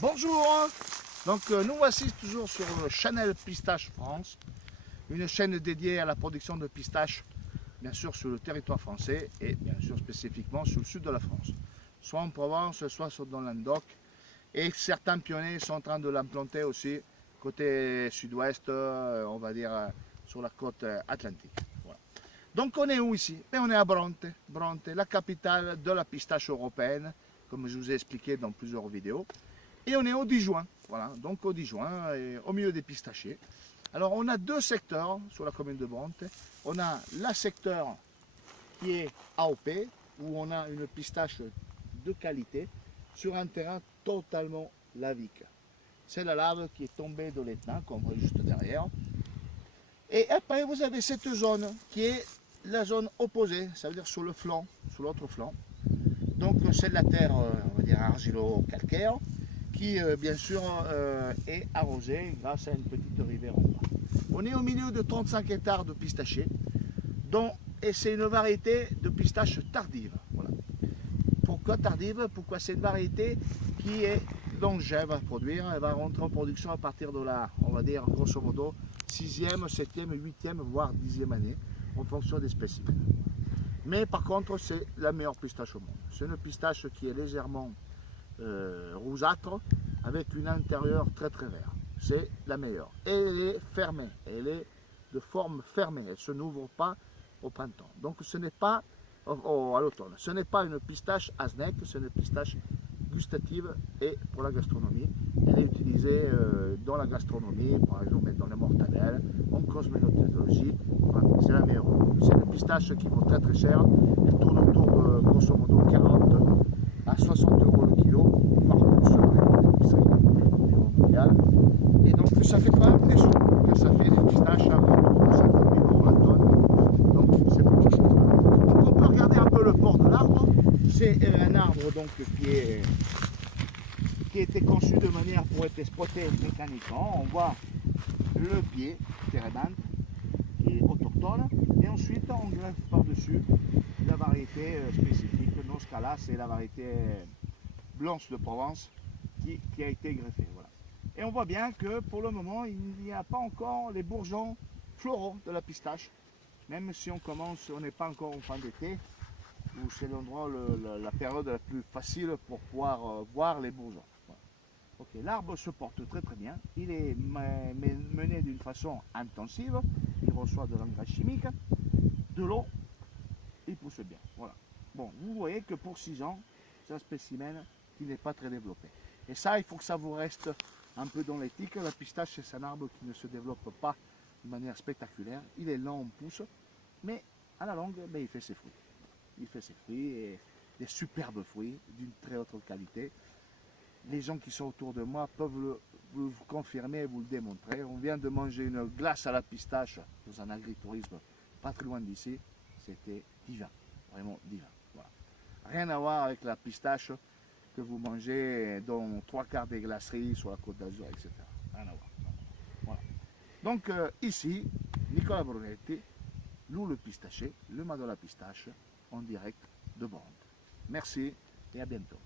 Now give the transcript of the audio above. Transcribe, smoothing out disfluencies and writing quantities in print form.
Bonjour. Donc nous voici toujours sur le Channel Pistache France, une chaîne dédiée à la production de pistaches, bien sûr sur le territoire français et bien sûr spécifiquement sur le sud de la France, soit en Provence, soit dans le Languedoc, et certains pionniers sont en train de l'implanter aussi côté sud-ouest, on va dire sur la côte atlantique. Voilà. Donc on est où ici? On est à Bronte, la capitale de la pistache européenne, comme je vous ai expliqué dans plusieurs vidéos. Et on est au Dijoin, voilà, donc au Dijoin, au milieu des pistachers. Alors on a deux secteurs sur la commune de Bronte. On a le secteur qui est AOP, où on a une pistache de qualité sur un terrain totalement lavique. C'est la lave qui est tombée de l'étang, qu'on voit juste derrière. Et après vous avez cette zone qui est la zone opposée, ça veut dire sur le flanc, sur l'autre flanc. Donc c'est de la terre, on va dire argilo-calcaire, qui bien sûr est arrosée grâce à une petite rivière en bas. On est au milieu de 35 hectares de pistachers, et c'est une variété de pistache tardive. Voilà. Pourquoi tardive? Pourquoi c'est une variété qui est longève à produire. Elle va rentrer en production à partir de la, on va dire grosso modo, 6e, 7e, 8e, voire 10e année, en fonction des spécimens. Mais par contre, c'est la meilleure pistache au monde. C'est une pistache qui est légèrement rougeâtre, avec un intérieur très très vert. C'est la meilleure. Et elle est fermée, elle est de forme fermée, elle ne se n'ouvre pas au printemps. Donc ce n'est pas, à l'automne, ce n'est pas une pistache à snack, c'est une pistache gustative et pour la gastronomie. Elle est utilisée dans la gastronomie, par exemple dans les mortadelles, en cosmétologie. Voilà, c'est la meilleure. C'est une pistache qui vaut très très cher. Elle tourne autour de grosso modo 40 à 60 euros le kilo, voire plus mondial. Et donc ça fait quand même des sous, ça fait des pistaches à 50 000 euros la tonne, donc c'est beaucoup de chose. Donc on peut regarder un peu le port de l'arbre. C'est un arbre donc qui a été conçu de manière pour être exploité mécaniquement. On voit le pied, térébinthe, qui est autochtone, et ensuite on greffe par-dessus la variété spécifique. Dans ce cas-là, c'est la variété blanche de Provence qui a été greffée. Voilà. Et on voit bien que pour le moment, il n'y a pas encore les bourgeons floraux de la pistache, même si on n'est pas encore en fin d'été, où c'est l'endroit, la période la plus facile pour pouvoir voir les bourgeons. Voilà. Okay. L'arbre se porte très très bien, il est mené d'une façon intensive, il reçoit de l'engrais chimique, de l'eau, il pousse bien. Voilà. Bon, vous voyez que pour 6 ans, c'est un spécimen qui n'est pas très développé. Et ça, il faut que ça vous reste un peu dans l'éthique. La pistache, c'est un arbre qui ne se développe pas de manière spectaculaire. Il est lent en pousse, mais à la longue, il fait ses fruits. Il fait ses fruits, et des superbes fruits d'une très haute qualité. Les gens qui sont autour de moi peuvent vous confirmer et vous le démontrer. On vient de manger une glace à la pistache dans un agritourisme pas très loin d'ici. C'était divin, vraiment divin. Voilà. Rien à voir avec la pistache que vous mangez dans 3/4 des glaceries sur la Côte d'Azur, etc. Rien à voir. Voilà. Donc ici, Nicolas Brunetti, nous le pistacher, le mât de la pistache, en direct de Bronte. Merci et à bientôt.